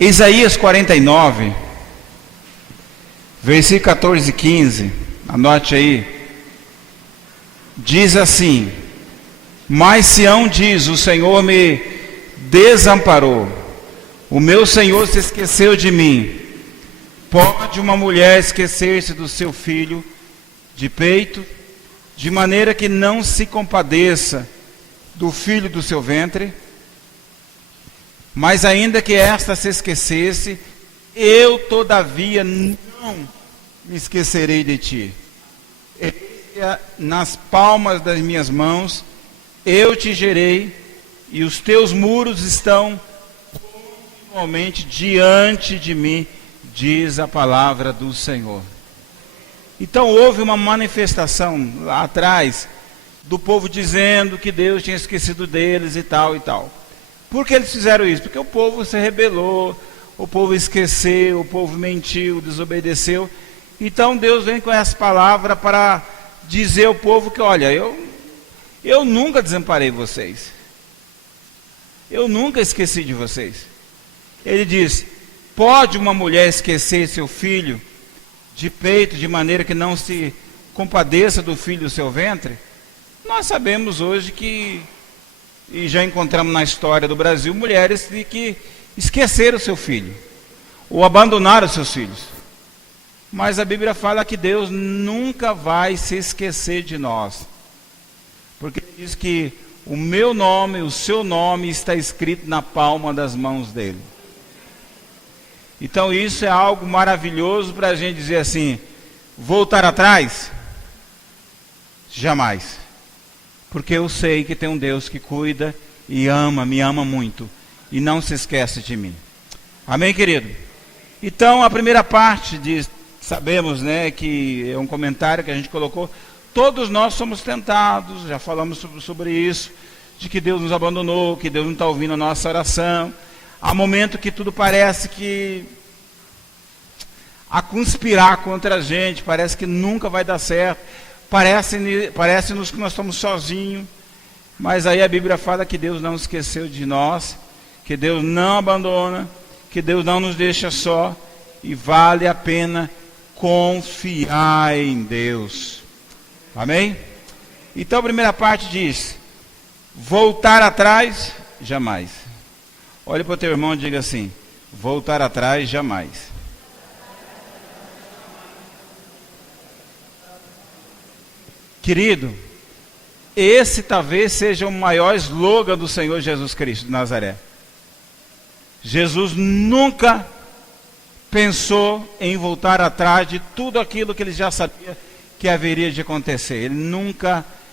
Isaías 49, versículo 14 e 15, anote aí, diz assim: mas Sião diz, o Senhor me desamparou, o meu Senhor se esqueceu de mim. Pode uma mulher esquecer-se do seu filho de peito, de maneira que não se compadeça do filho do seu ventre? Mas ainda que esta se esquecesse, eu todavia não me esquecerei de ti. Nas palmas das minhas mãos eu te gerei, e os teus muros estão continuamente diante de mim, diz a palavra do Senhor. Então houve uma manifestação lá atrás do povo dizendo que Deus tinha esquecido deles e tal e tal. Por que eles fizeram isso? Porque o povo se rebelou, o povo esqueceu, o povo mentiu, desobedeceu. Então Deus vem com essa palavra para dizer ao povo que, olha, eu nunca desamparei vocês. Eu nunca esqueci de vocês. Ele diz: pode uma mulher esquecer seu filho de peito, de maneira que não se compadeça do filho do seu ventre? Nós sabemos hoje que, e já encontramos na história do Brasil, mulheres que esqueceram seu filho, ou abandonaram seus filhos. Mas a Bíblia fala que Deus nunca vai se esquecer de nós, porque diz que o meu nome, o seu nome está escrito na palma das mãos dele. Então isso é algo maravilhoso para a gente dizer assim: voltar atrás? Jamais. Porque eu sei que tem um Deus que cuida e ama, me ama muito, e não se esquece de mim. Amém, querido? Então a primeira parte diz, sabemos, né, que é um comentário que a gente colocou, todos nós somos tentados, já falamos sobre isso, de que Deus nos abandonou, que Deus não está ouvindo a nossa oração. Há momento que tudo parece que a conspirar contra a gente, parece que nunca vai dar certo, parece-nos que nós estamos sozinhos, mas aí a Bíblia fala que Deus não esqueceu de nós, que Deus não abandona, que Deus não nos deixa só, e vale a pena confiar em Deus. Amém? Então a primeira parte diz: voltar atrás, jamais. Olhe para o teu irmão e diga assim: voltar atrás, jamais. Querido, esse talvez seja o maior slogan do Senhor Jesus Cristo de Nazaré. Jesus nunca pensou em voltar atrás de tudo aquilo que ele já sabia que haveria de acontecer.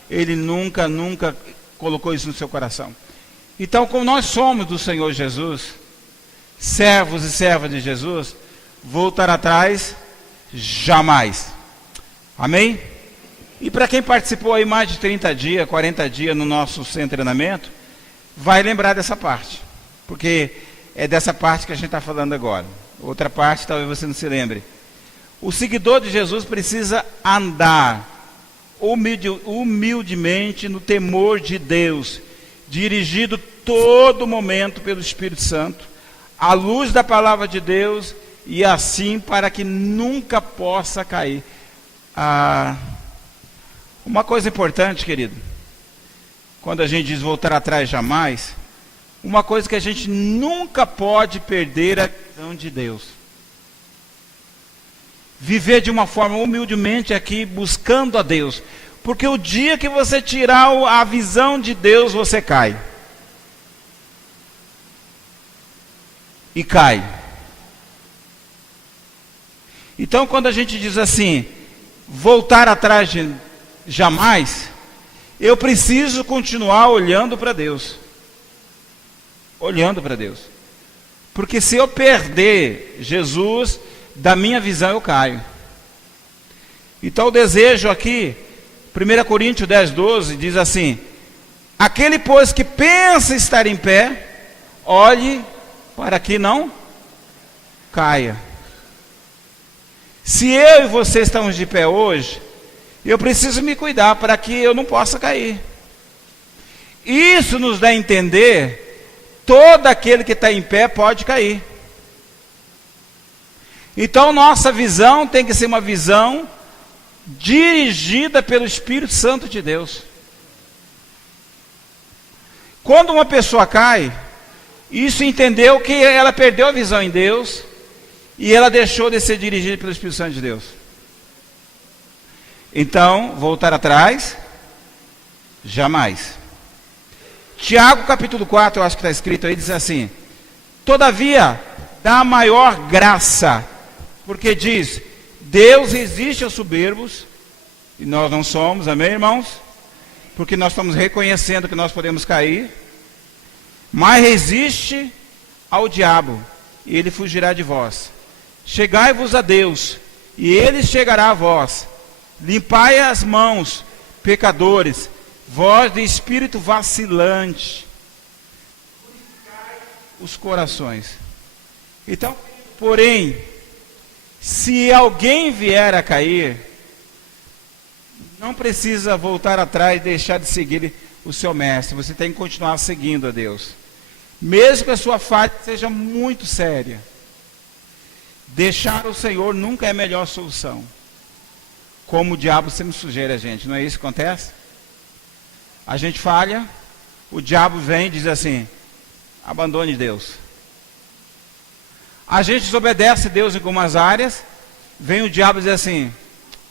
Ele nunca colocou isso no seu coração. Então, como nós somos do Senhor Jesus, servos e servas de Jesus, voltar atrás, jamais. Amém? E para quem participou aí mais de 30 dias, 40 dias no nosso centro de treinamento, vai lembrar dessa parte, porque é dessa parte que a gente está falando agora. Outra parte talvez você não se lembre. O seguidor de Jesus precisa andar humildemente no temor de Deus, dirigido todo momento pelo Espírito Santo, à luz da palavra de Deus, e assim para que nunca possa cair. Uma coisa importante, querido, quando a gente diz voltar atrás jamais, uma coisa que a gente nunca pode perder é a visão de Deus. Viver de uma forma humildemente aqui, buscando a Deus, porque o dia que você tirar a visão de Deus, você cai. E cai. Então quando a gente diz assim, voltar atrás jamais, eu preciso continuar olhando para Deus. Olhando para Deus. Porque se eu perder Jesus da minha visão, eu caio. Então o desejo aqui, 1 Coríntios 10, 12, diz assim: aquele, pois, que pensa estar em pé, olhe para que não caia. Se eu e você estamos de pé hoje, eu preciso me cuidar para que eu não possa cair. Isso nos dá a entender, todo aquele que está em pé pode cair. Então nossa visão tem que ser uma visão dirigida pelo Espírito Santo de Deus. Quando uma pessoa cai, isso entendeu que ela perdeu a visão em Deus e ela deixou de ser dirigida pelo Espírito Santo de Deus. Então, voltar atrás, jamais. Tiago capítulo 4, eu acho que está escrito aí, diz assim: todavia, dá maior graça, porque diz, Deus resiste aos soberbos, e nós não somos, amém, irmãos? Porque nós estamos reconhecendo que nós podemos cair, mas resiste ao diabo, e ele fugirá de vós. Chegai-vos a Deus, e ele chegará a vós. Limpai as mãos, pecadores, vós de espírito vacilante, purificai os corações. Então, porém, se alguém vier a cair, não precisa voltar atrás e deixar de seguir o seu mestre. Você tem que continuar seguindo a Deus, mesmo que a sua falha seja muito séria. Deixar o Senhor nunca é a melhor solução, como o diabo sempre sugere a gente. Não é isso que acontece? A gente falha, o diabo vem e diz assim: abandone Deus. A gente desobedece Deus em algumas áreas, vem o diabo e diz assim: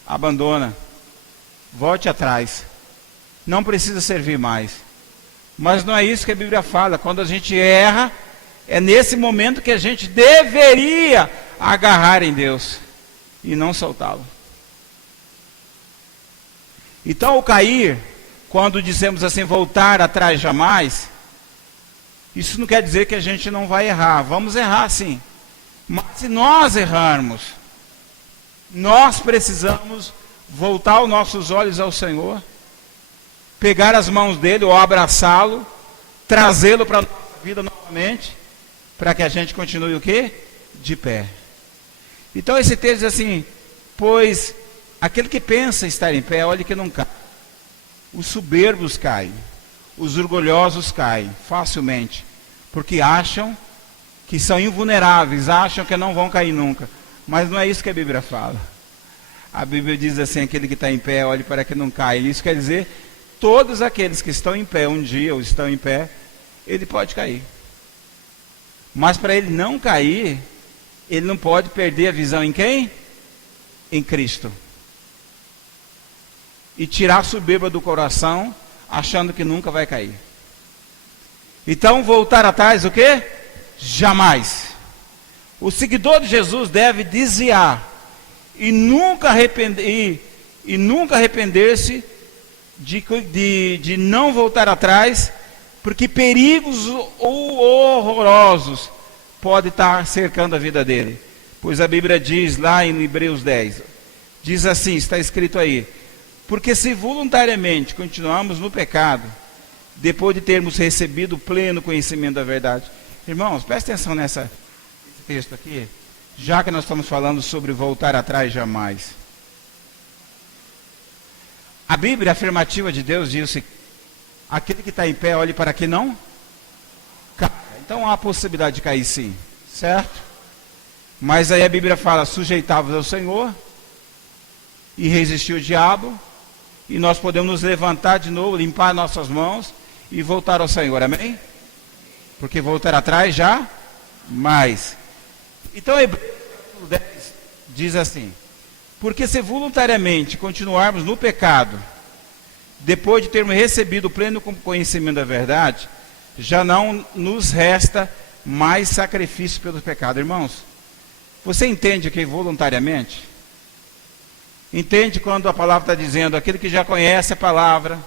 abandona, volte atrás, não precisa servir mais. Mas não é isso que a Bíblia fala. Quando a gente erra, é nesse momento que a gente deveria agarrar em Deus e não soltá-lo. Então o cair, quando dizemos assim, voltar atrás jamais, isso não quer dizer que a gente não vai errar. Vamos errar sim, mas se nós errarmos, nós precisamos voltar os nossos olhos ao Senhor, pegar as mãos dele ou abraçá-lo, trazê-lo para a nossa vida novamente, para que a gente continue o quê? De pé. Então esse texto diz assim: pois aquele que pensa estar em pé, olhe que não cai. Os soberbos caem, os orgulhosos caem facilmente, porque acham que são invulneráveis, acham que não vão cair nunca. Mas não é isso que a Bíblia fala. A Bíblia diz assim: aquele que está em pé, olhe para que não caia. Isso quer dizer, todos aqueles que estão em pé um dia, ou estão em pé, ele pode cair. Mas para ele não cair, ele não pode perder a visão em quem? Em Cristo. E tirar a soberba do coração, achando que nunca vai cair. Então, voltar atrás, o quê? Jamais. O seguidor de Jesus deve desviar e nunca arrepender-se de não voltar atrás, porque perigos horrorosos podem estar cercando a vida dele. Pois a Bíblia diz lá em Hebreus 10, diz assim, está escrito aí: porque se voluntariamente continuamos no pecado, depois de termos recebido o pleno conhecimento da verdade. Irmãos, presta atenção nesse texto aqui, já que nós estamos falando sobre voltar atrás jamais. A Bíblia afirmativa de Deus diz: aquele que está em pé, olhe para que não caia. Então há a possibilidade de cair sim, certo? Mas aí a Bíblia fala: sujeitavos ao Senhor e resistir ao diabo, e nós podemos nos levantar de novo, limpar nossas mãos e voltar ao Senhor, amém? Porque voltar atrás já mais. Então Hebreus 10 diz assim: porque se voluntariamente continuarmos no pecado, depois de termos recebido o pleno conhecimento da verdade, já não nos resta mais sacrifício pelo pecado. Irmãos, você entende que voluntariamente? Entende quando a palavra está dizendo, aquele que já conhece a palavra,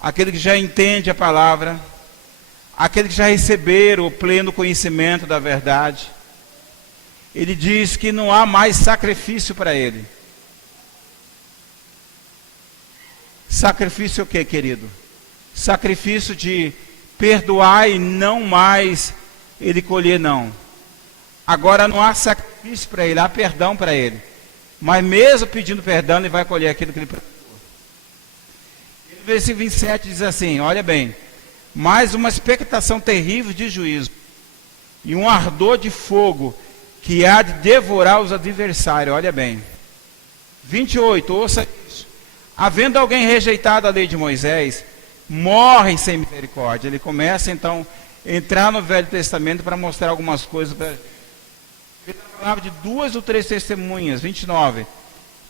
aquele que já entende a palavra, aquele que já receberam o pleno conhecimento da verdade, ele diz que não há mais sacrifício para ele. Sacrifício o que, querido? Sacrifício de perdoar e não mais ele colher, não. Agora não há sacrifício para ele, há perdão para ele. Mas mesmo pedindo perdão, ele vai colher aquilo que ele praticou. O versículo 27 diz assim, olha bem: mas uma expectação terrível de juízo, e um ardor de fogo que há de devorar os adversários. Olha bem. 28, ouça isso. Havendo alguém rejeitado a lei de Moisés, morre sem misericórdia. Ele começa então a entrar no Velho Testamento para mostrar algumas coisas para ele. Ele falava de 2 ou 3 testemunhas. 29.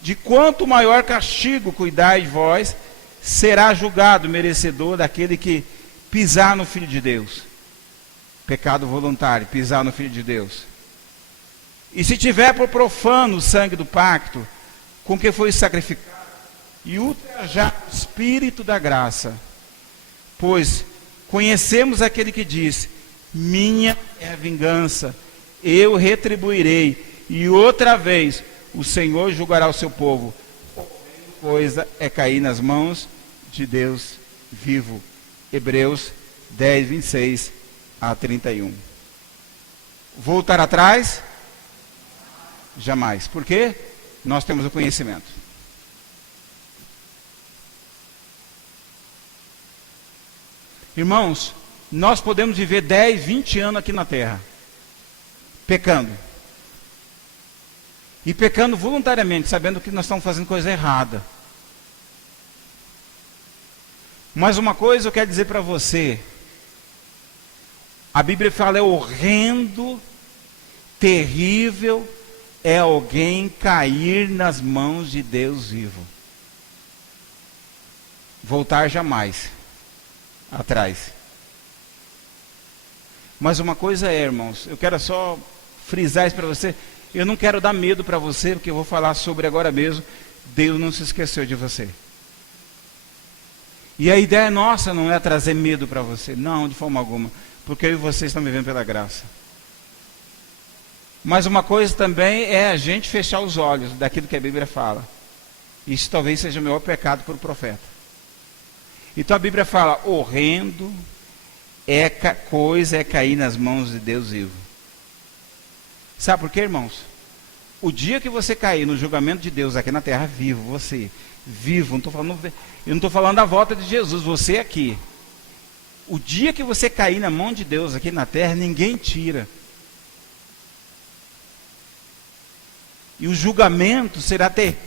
De quanto maior castigo cuidai de vós, será julgado merecedor daquele que pisar no Filho de Deus. Pecado voluntário, pisar no Filho de Deus. E se tiver por profano o sangue do pacto, com que foi sacrificado, e ultrajar o Espírito da graça, pois conhecemos aquele que diz, minha é a vingança, eu retribuirei, e outra vez o Senhor julgará o seu povo. Coisa é cair nas mãos de Deus vivo. Hebreus 10, 26 a 31. Voltar atrás? Jamais. Por quê? Nós temos o conhecimento. Irmãos, nós podemos viver 10, 20 anos aqui na terra, pecando. E pecando voluntariamente, sabendo que nós estamos fazendo coisa errada. Mas uma coisa eu quero dizer para você. A Bíblia fala, é horrendo, terrível, é alguém cair nas mãos de Deus vivo. Voltar jamais atrás. Mas uma coisa é, irmãos, eu quero só frisar isso para você. Eu não quero dar medo para você, porque eu vou falar sobre agora mesmo. Deus não se esqueceu de você. E a ideia nossa não é trazer medo para você. Não, de forma alguma. Porque eu e você estamos vivendo pela graça. Mas uma coisa também é a gente fechar os olhos daquilo que a Bíblia fala. Isso talvez seja o maior pecado para o profeta. Então a Bíblia fala, horrendo é cair nas mãos de Deus vivo. Sabe por quê, irmãos? O dia que você cair no julgamento de Deus aqui na terra, vivo, você, vivo, eu não estou falando da volta de Jesus, você aqui. O dia que você cair na mão de Deus aqui na terra, ninguém tira. E o julgamento será terrível.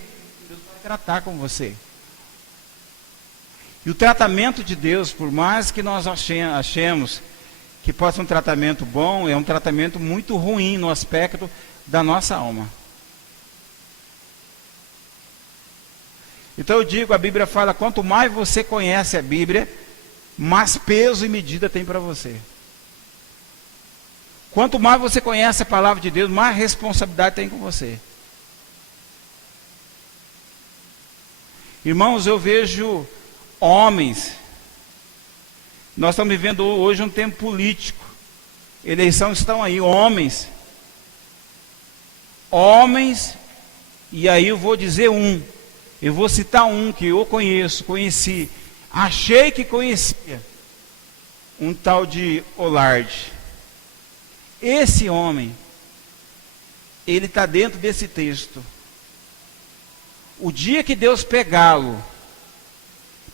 Deus vai tratar com você. E o tratamento de Deus, por mais que nós achemos que possa ser um tratamento bom, é um tratamento muito ruim no aspecto da nossa alma. Então eu digo, a Bíblia fala, quanto mais você conhece a Bíblia, mais peso e medida tem para você. Quanto mais você conhece a palavra de Deus, mais responsabilidade tem com você. Irmãos, eu vejo homens, nós estamos vivendo hoje um tempo político, eleições estão aí, homens, e aí eu vou dizer eu vou citar um que eu conheci, achei que conhecia, um tal de Olarde. Esse homem, ele está dentro desse texto. O dia que Deus pegá-lo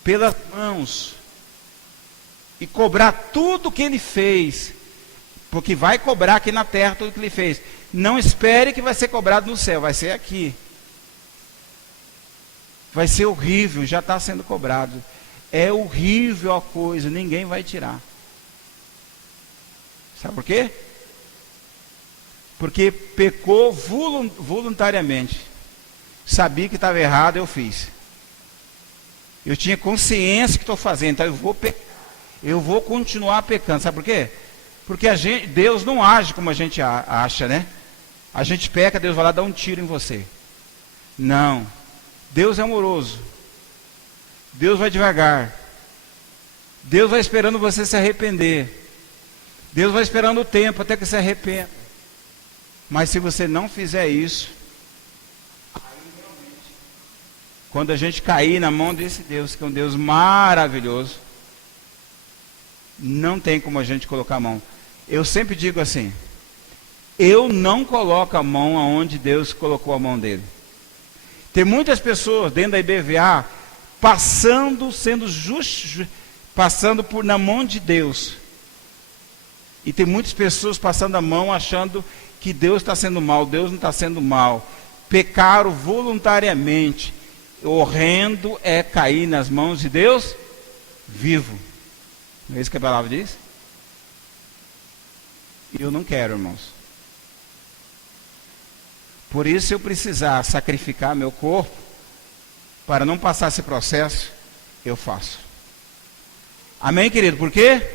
pelas mãos e cobrar tudo que ele fez, porque vai cobrar aqui na terra tudo que ele fez, não espere que vai ser cobrado no céu, vai ser aqui. Vai ser horrível, já está sendo cobrado. É horrível a coisa, ninguém vai tirar. Sabe por quê? Porque pecou voluntariamente. Sabia que estava errado, eu fiz. Eu tinha consciência que estou fazendo, então eu vou pecar. Eu vou continuar pecando. Sabe por quê? Porque Deus não age como a gente acha, né? A gente peca, Deus vai lá dar um tiro em você. Não. Deus é amoroso. Deus vai devagar. Deus vai esperando você se arrepender. Deus vai esperando o tempo até que se arrependa. Mas se você não fizer isso, quando a gente cair na mão desse Deus, que é um Deus maravilhoso, não tem como a gente colocar a mão. Eu sempre digo assim, eu não coloco a mão aonde Deus colocou a mão dele. Tem muitas pessoas dentro da IBVA passando na mão de Deus. E tem muitas pessoas passando a mão achando que Deus está sendo mal, Deus não está sendo mal. Pecaram voluntariamente. Horrendo é cair nas mãos de Deus vivo. Não é isso que a palavra diz? E eu não quero, irmãos. Por isso, se eu precisar sacrificar meu corpo para não passar esse processo, eu faço. Amém, querido? Por quê?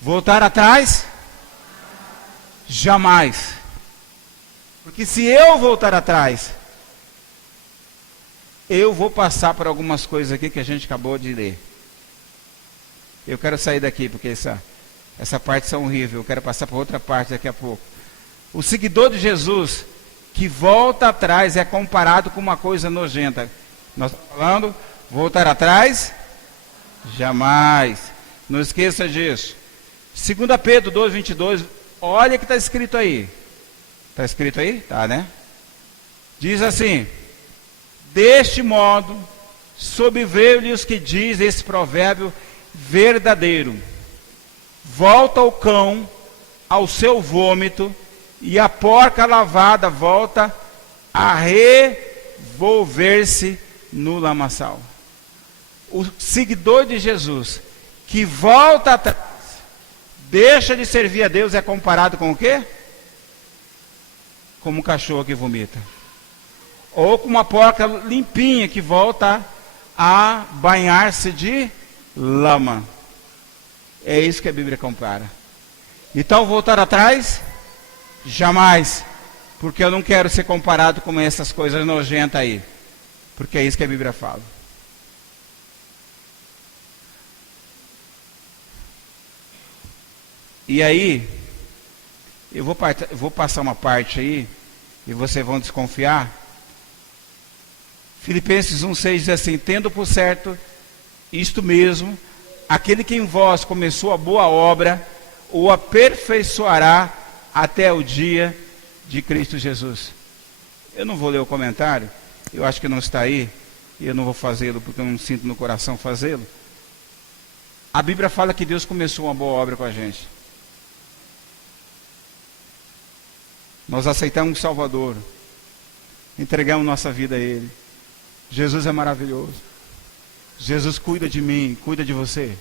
Voltar atrás? Jamais. Porque se eu voltar atrás, eu vou passar por algumas coisas aqui que a gente acabou de ler. Eu quero sair daqui, porque essa parte é horrível. Eu quero passar para outra parte daqui a pouco. O seguidor de Jesus que volta atrás é comparado com uma coisa nojenta. Nós estamos falando, voltar atrás? Jamais. Não esqueça disso. 2 Pedro 2:22, olha o que está escrito aí. Está escrito aí? Tá, né? Diz assim: deste modo, sobreveio-lhes que diz esse provérbio verdadeiro: volta o cão ao seu vômito, e a porca lavada volta a revolver-se no lamaçal. O seguidor de Jesus que volta atrás, deixa de servir a Deus, é comparado com o quê? Como um cachorro que vomita. Ou com uma porca limpinha que volta a banhar-se de lama. É isso que a Bíblia compara. Então, voltar atrás? Jamais. Porque eu não quero ser comparado com essas coisas nojentas aí. Porque é isso que a Bíblia fala. E aí, eu vou passar uma parte aí, e vocês vão desconfiar. Filipenses 1,6 diz assim: tendo por certo isto mesmo, aquele que em vós começou a boa obra, o aperfeiçoará até o dia de Cristo Jesus. Eu não vou ler o comentário, eu acho que não está aí, e eu não vou fazê-lo porque eu não sinto no coração fazê-lo. A Bíblia fala que Deus começou uma boa obra com a gente. Nós aceitamos o Salvador, entregamos nossa vida a Ele. Jesus é maravilhoso. Jesus cuida de mim, cuida de você.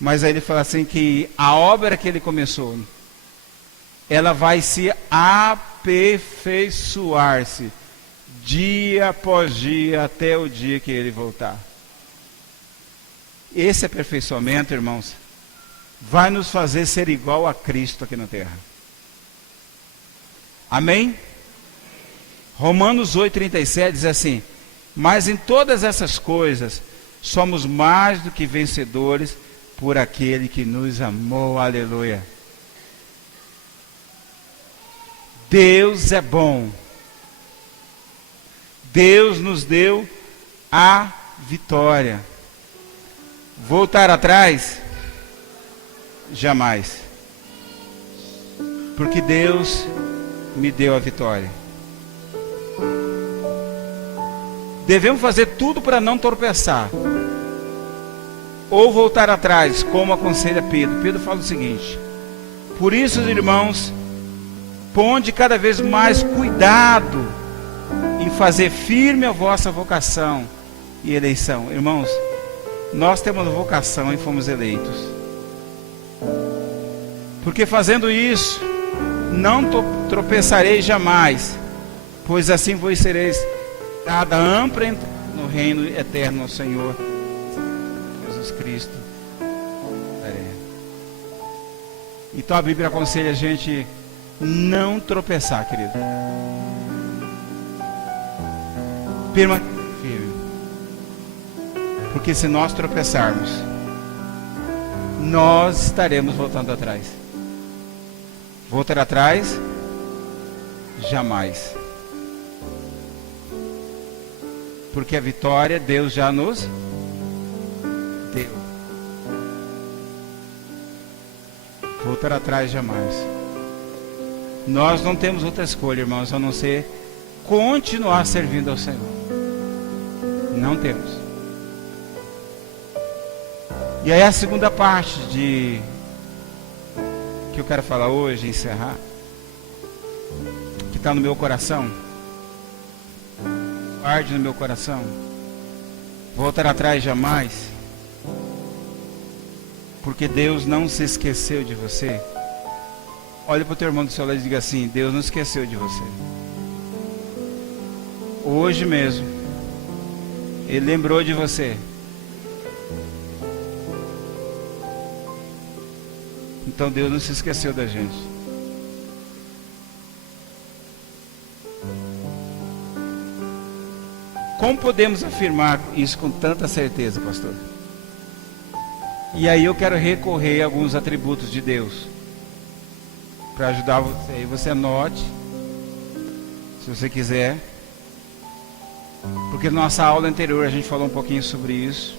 Mas aí ele fala assim que a obra que Ele começou, ela vai se aperfeiçoar-se dia após dia até o dia que Ele voltar. Esse aperfeiçoamento, irmãos, vai nos fazer ser igual a Cristo aqui na terra. Amém? Romanos 8,37 diz assim: mas em todas essas coisas somos mais do que vencedores por aquele que nos amou. Aleluia. Deus é bom. Deus nos deu a vitória. Voltar atrás? Jamais. Porque Deus me deu a vitória. Devemos fazer tudo para não tropeçar ou voltar atrás, como aconselha Pedro. Pedro fala o seguinte: por isso, irmãos, ponde cada vez mais cuidado em fazer firme a vossa vocação e eleição. Irmãos, nós temos vocação e fomos eleitos. Porque fazendo isso, não tropeçareis jamais, pois assim vos sereis dada ampla no reino eterno ao Senhor Jesus Cristo. Então a Bíblia aconselha a gente não tropeçar, querido. Firme. Porque se nós tropeçarmos, nós estaremos voltando atrás. Voltar atrás? Jamais. Porque a vitória Deus já nos deu. Voltar atrás jamais. Nós não temos outra escolha, irmãos, a não ser continuar servindo ao Senhor. Não temos. E aí a segunda parte que eu quero falar hoje, encerrar, que está no meu coração, arde no meu coração, voltar atrás jamais, porque Deus não se esqueceu de você. Olha para o teu irmão do seu lado e diga assim: Deus não esqueceu de você. Hoje mesmo Ele lembrou de você. Então Deus não se esqueceu da gente. Como podemos afirmar isso com tanta certeza, pastor? E aí eu quero recorrer a alguns atributos de Deus para ajudar você. E você anote, se você quiser, porque na nossa aula anterior a gente falou um pouquinho sobre isso.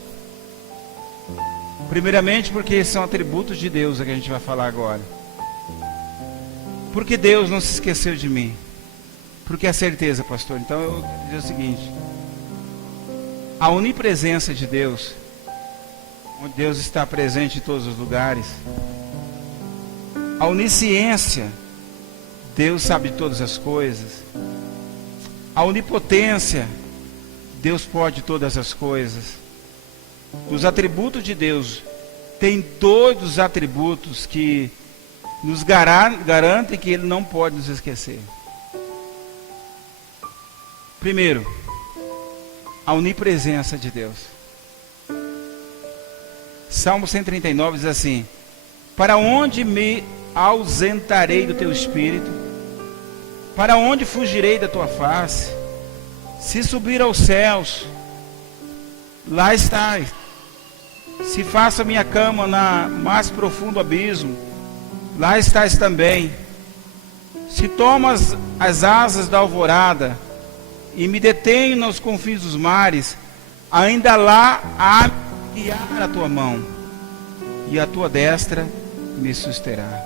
Primeiramente porque são atributos de Deus que a gente vai falar agora. Porque Deus não se esqueceu de mim. Porque é certeza, pastor. Então eu vou dizer o seguinte: a onipresença de Deus, onde Deus está presente em todos os lugares. A onisciência, Deus sabe de todas as coisas. A onipotência, Deus pode todas as coisas. Os atributos de Deus têm todos os atributos que nos garantem que Ele não pode nos esquecer. Primeiro, a onipresença de Deus. Salmo 139 diz assim: para onde me ausentarei do teu espírito? Para onde fugirei da tua face? Se subir aos céus, lá estás. Se faço a minha cama na mais profundo abismo, lá estás também. Se tomas as asas da alvorada e me detenho nos confins dos mares, ainda lá há de guiar a tua mão e a tua destra me susterá.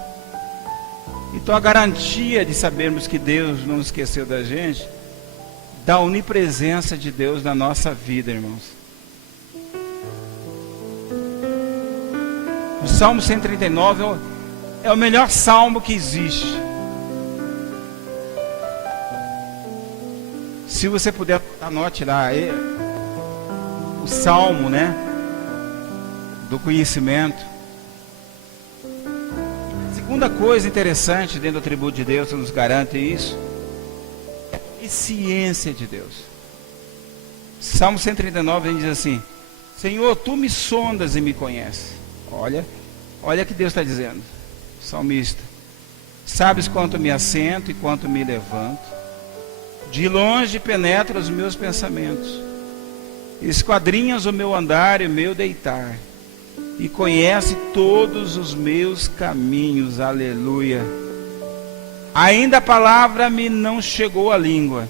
Então a garantia de sabermos que Deus não esqueceu da gente, da onipresença de Deus na nossa vida, irmãos. O Salmo 139 é o melhor salmo que existe. Se você puder, anote lá o salmo, né, do conhecimento. A segunda coisa interessante dentro do atributo de Deus que nos garante isso é a onisciência de Deus. Salmo 139 ele diz assim: Senhor, tu me sondas e me conheces. Olha o que Deus está dizendo, salmista. Sabes quanto me assento e quanto me levanto. De longe penetra os meus pensamentos. Esquadrinhas o meu andar e o meu deitar. E conhece todos os meus caminhos. Aleluia. Ainda a palavra me não chegou à língua.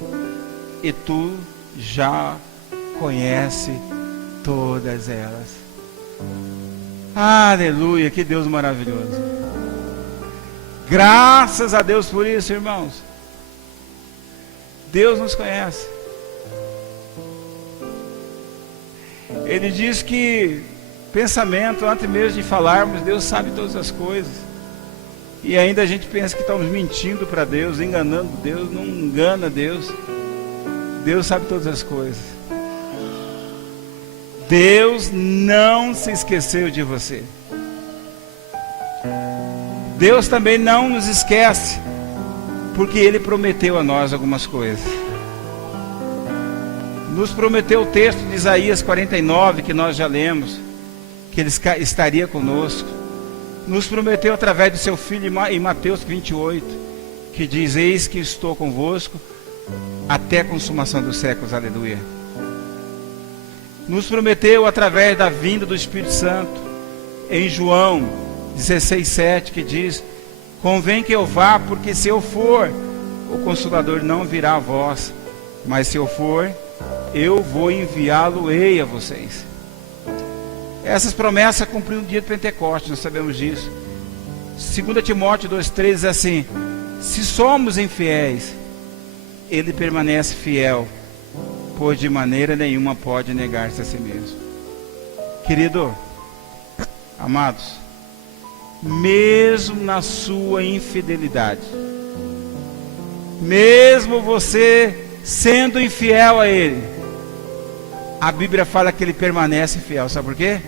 E tu já conhece todas elas. Aleluia, que Deus maravilhoso. Graças a Deus por isso, irmãos. Deus nos conhece. Ele diz que pensamento, antes mesmo de falarmos, Deus sabe todas as coisas. E ainda a gente pensa que estamos mentindo para Deus, enganando Deus. Não engana Deus. Deus sabe todas as coisas. Deus não se esqueceu de você. Deus também não nos esquece, porque Ele prometeu a nós algumas coisas. Nos prometeu o texto de Isaías 49, que nós já lemos, que Ele estaria conosco. Nos prometeu através do seu Filho em Mateus 28, que diz: eis que estou convosco até a consumação dos séculos. Aleluia. Nos prometeu através da vinda do Espírito Santo em João 16:7, que diz: convém que eu vá, porque se eu for, o Consolador não virá a vós, mas se eu for, eu vou enviá-lo-ei a vocês. Essas promessas cumpriram no dia de Pentecostes, nós sabemos disso. 2 Timóteo 2,3 diz assim: se somos infiéis, Ele permanece fiel, pois de maneira nenhuma pode negar-se a si mesmo. Querido, amados, mesmo na sua infidelidade, mesmo você sendo infiel a Ele, a Bíblia fala que Ele permanece fiel. Sabe por quê?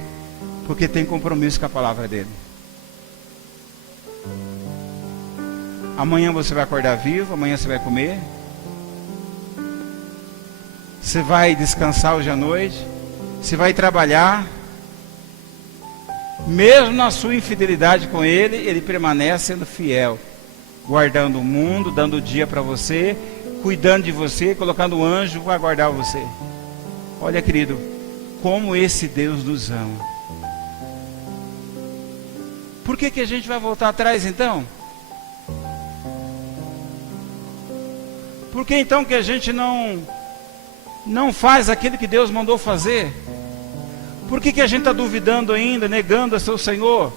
Porque tem compromisso com a palavra dEle. Amanhã você vai acordar vivo, amanhã você vai comer, você vai descansar hoje à noite, você vai trabalhar. Mesmo na sua infidelidade com Ele, Ele permanece sendo fiel, guardando o mundo, dando o dia para você, cuidando de você, colocando um anjo para guardar você. Olha, querido, como esse Deus nos ama. Por que a gente vai voltar atrás então? Por que então que a gente não faz aquilo que Deus mandou fazer? Por que a gente está duvidando ainda, negando a seu Senhor?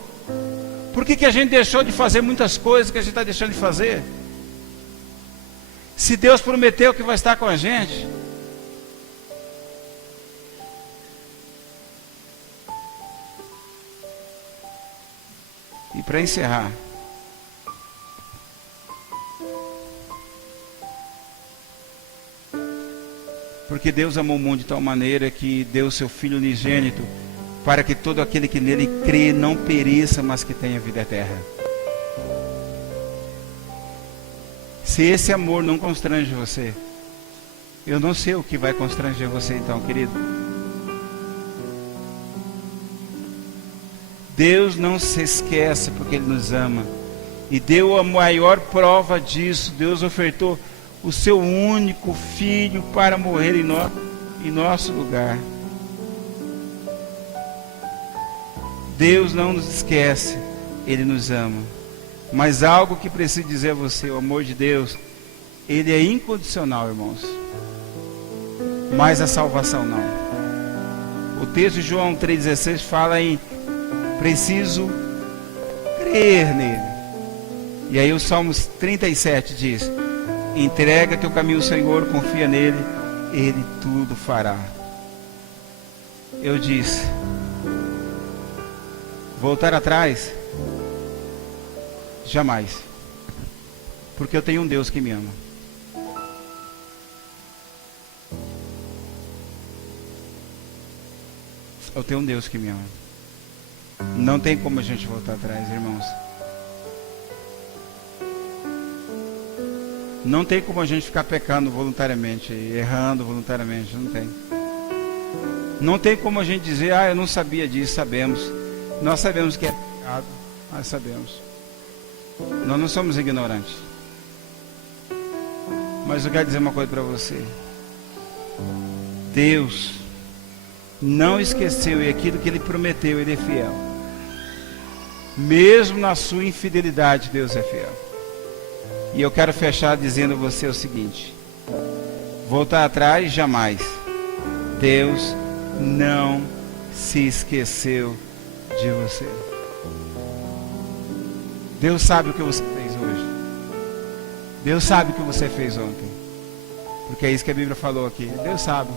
Por que a gente deixou de fazer muitas coisas que a gente está deixando de fazer? Se Deus prometeu que vai estar com a gente. E para encerrar, porque Deus amou o mundo de tal maneira que deu o seu Filho unigênito, para que todo aquele que nele crê não pereça, mas que tenha vida eterna. Se esse amor não constrange você, eu não sei o que vai constranger você então, querido. Deus não se esquece porque Ele nos ama. E deu a maior prova disso. Deus ofertou o seu único Filho para morrer em nosso lugar. Deus não nos esquece, Ele nos ama. Mas algo que preciso dizer a você, o amor de Deus, Ele é incondicional, irmãos. Mas a salvação não. O texto de João 3,16 fala em preciso crer nele. E aí o Salmos 37 diz: entrega teu caminho ao Senhor, confia nele, Ele tudo fará. Eu disse, voltar atrás? Jamais. Porque eu tenho um Deus que me ama. Eu tenho um Deus que me ama. Não tem como a gente voltar atrás, irmãos. Não tem como a gente ficar pecando voluntariamente, errando voluntariamente, não tem. Não tem como a gente dizer, eu não sabia disso. Sabemos. Nós sabemos que é pecado, nós sabemos. Nós não somos ignorantes. Mas eu quero dizer uma coisa para você. Deus não esqueceu, e aquilo que Ele prometeu, Ele é fiel. Mesmo na sua infidelidade, Deus é fiel. E eu quero fechar dizendo a você o seguinte: voltar atrás, jamais. Deus não se esqueceu de você. Deus sabe o que você fez hoje. Deus sabe o que você fez ontem. Porque é isso que a Bíblia falou aqui. Deus sabe.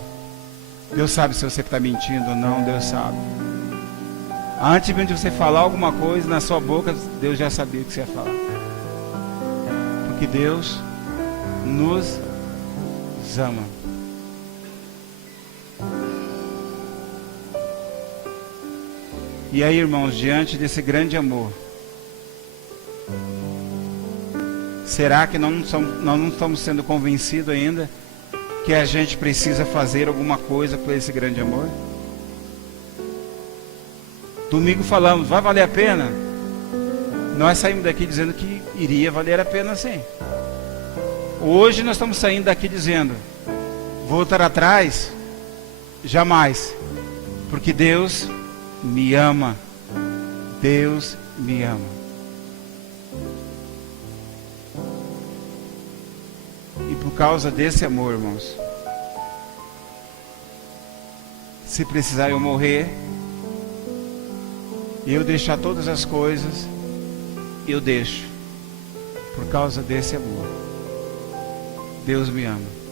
Deus sabe se você está mentindo ou não. Deus sabe. Antes mesmo de você falar alguma coisa na sua boca, Deus já sabia o que você ia falar. Porque Deus nos ama. E aí, irmãos, diante desse grande amor, será que nós não estamos sendo convencidos ainda que a gente precisa fazer alguma coisa por esse grande amor? Domingo falamos, vai valer a pena? Nós saímos daqui dizendo que iria valer a pena sim. Hoje nós estamos saindo daqui dizendo, voltar atrás? Jamais. Porque Deus me ama. Deus me ama. E por causa desse amor, irmãos, se precisar eu morrer, eu deixar todas as coisas, eu deixo. Por causa desse amor. Deus me ama.